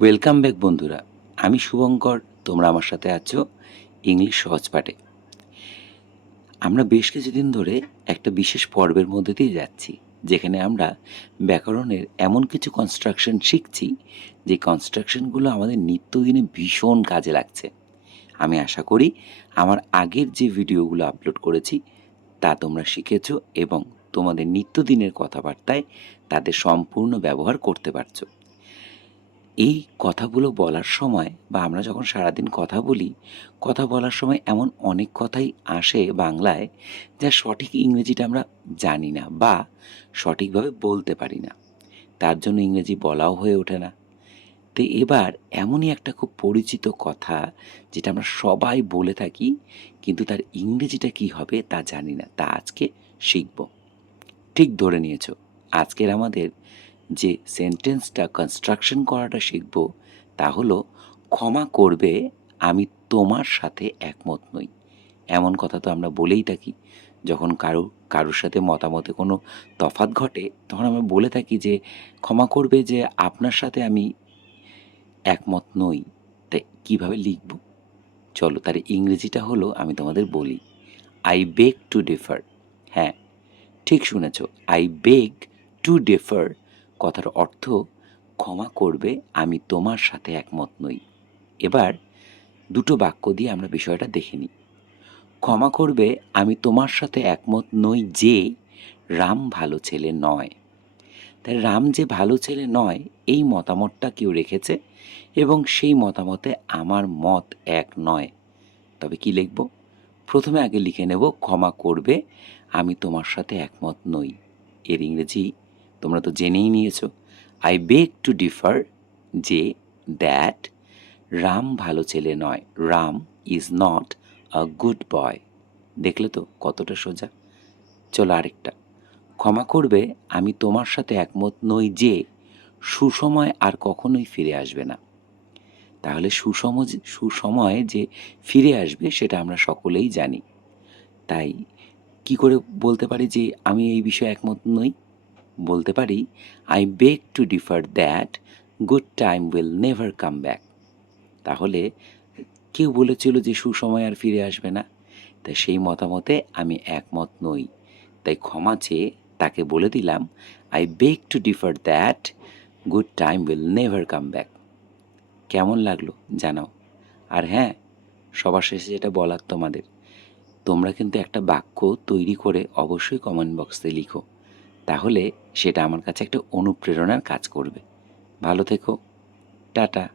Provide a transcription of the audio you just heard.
Welcome back বন্ধুরা। আমি শুভঙ্কর, তোমরা আমার সাথে আছো ইংলিশ সহজ পাঠে। আমরা বেশ কিছুদিন ধরে একটা বিশেষ পর্বের মধ্যে দিয়ে যাচ্ছি, যেখানে আমরা ব্যাকরণের এমন কিছু কনস্ট্রাকশন শিখছি, যে কনস্ট্রাকশনগুলো আমাদের নিত্যদিনে ভীষণ কাজে লাগছে। আমি আশা করি আমার আগের যে ভিডিওগুলো আপলোড করেছি, তা তোমরা শিখেছো এবং তোমাদের নিত্যদিনের কথাবার্তায় তাদের সম্পূর্ণ ব্যবহার করতে পারছ। এই কথাগুলো বলার সময় বা আমরা যখন সারাদিন কথা বলি, কথা বলার সময় এমন অনেক কথাই আসে বাংলায় যা সঠিক ইংরেজিটা আমরা জানি না বা সঠিকভাবে বলতে পারি না। তার জন্য ইংরেজি বলাও হয়ে ওঠে না। তো এবার এমনই একটা খুব পরিচিত কথা যেটা আমরা সবাই বলে থাকি, কিন্তু তার ইংরেজিটা কি হবে তা জানি না। তা আজকে শিখব। ঠিক ধরে নিয়েছো। আজকের আমাদের যে সেন্টেন্সটা কনস্ট্রাকশন করাটা শিখব, তা হলো, ক্ষমা করবে, আমি তোমার সাথে একমত নই। এমন কথা তো আমরা বলেই থাকি। যখন কারও কারোর সাথে মতামতে কোনো তফাৎ ঘটে, তখন আমরা বলে থাকি যে, ক্ষমা করবে যে আপনার সাথে আমি একমত নই। তাই কীভাবে লিখব? চলো তার ইংরেজিটা হলো, আমি তোমাদের বলি। আই বেগ টু ডিফার হ্যাঁ ঠিক শুনেছ। আই বেগ টু ডিফার কথার অর্থ, ক্ষমা করবে, আমি তোমার সাথে একমত নই। এবার দুটো বাক্য দিয়ে আমরা বিষয়টা দেখে নিই। ক্ষমা করবে, আমি তোমার সাথে একমত নই যে রাম ভালো ছেলে নয়। তাই রাম যে ভালো ছেলে নয়, এই মতামতটা কেউ রেখেছে এবং সেই মতামতে আমার মত এক নয়। তবে কি লিখব? প্রথমে আগে লিখে নেব, ক্ষমা করবে, আমি তোমার সাথে একমত নই। এর ইংরেজি তোমরা তো জেনেই নিয়েছো। আই বেগ টু ডিফার যে দ্যাট রাম ভালো ছেলে নয়। Ram is not a good boy দেখলে তো কতটা সোজা। চলো আরেকটা। ক্ষমা করবে, আমি তোমার সাথে একমত নই যে সুসময় আর কখনোই ফিরে আসবে না। তাহলে সুসম সুসময় যে ফিরে আসবে সেটা আমরা সকলেই জানি। তাই কি করে বলতে পারি যে আমি এই বিষয়ে একমত নই? বলতে পারি I beg to differ that good time will never come back তাহলে কেউ বলেছিল যে সুসময় আর ফিরে আসবে না। তাই সেই মতামতে আমি একমত নই। তাই ক্ষমা চেয়ে তাকে বলে দিলাম I beg to differ that good time will never come back কেমন লাগল জানাও। আর হ্যাঁ সবার শেষে যেটা বলার তোমাদের, তোমরা কিন্তু একটা বাক্য তৈরি করে অবশ্যই কমেন্ট বক্সে লিখো। তাহলে সেটা আমার কাছে একটা অনুপ্রেরণার কাজ করবে। ভালো থেকো। টাটা।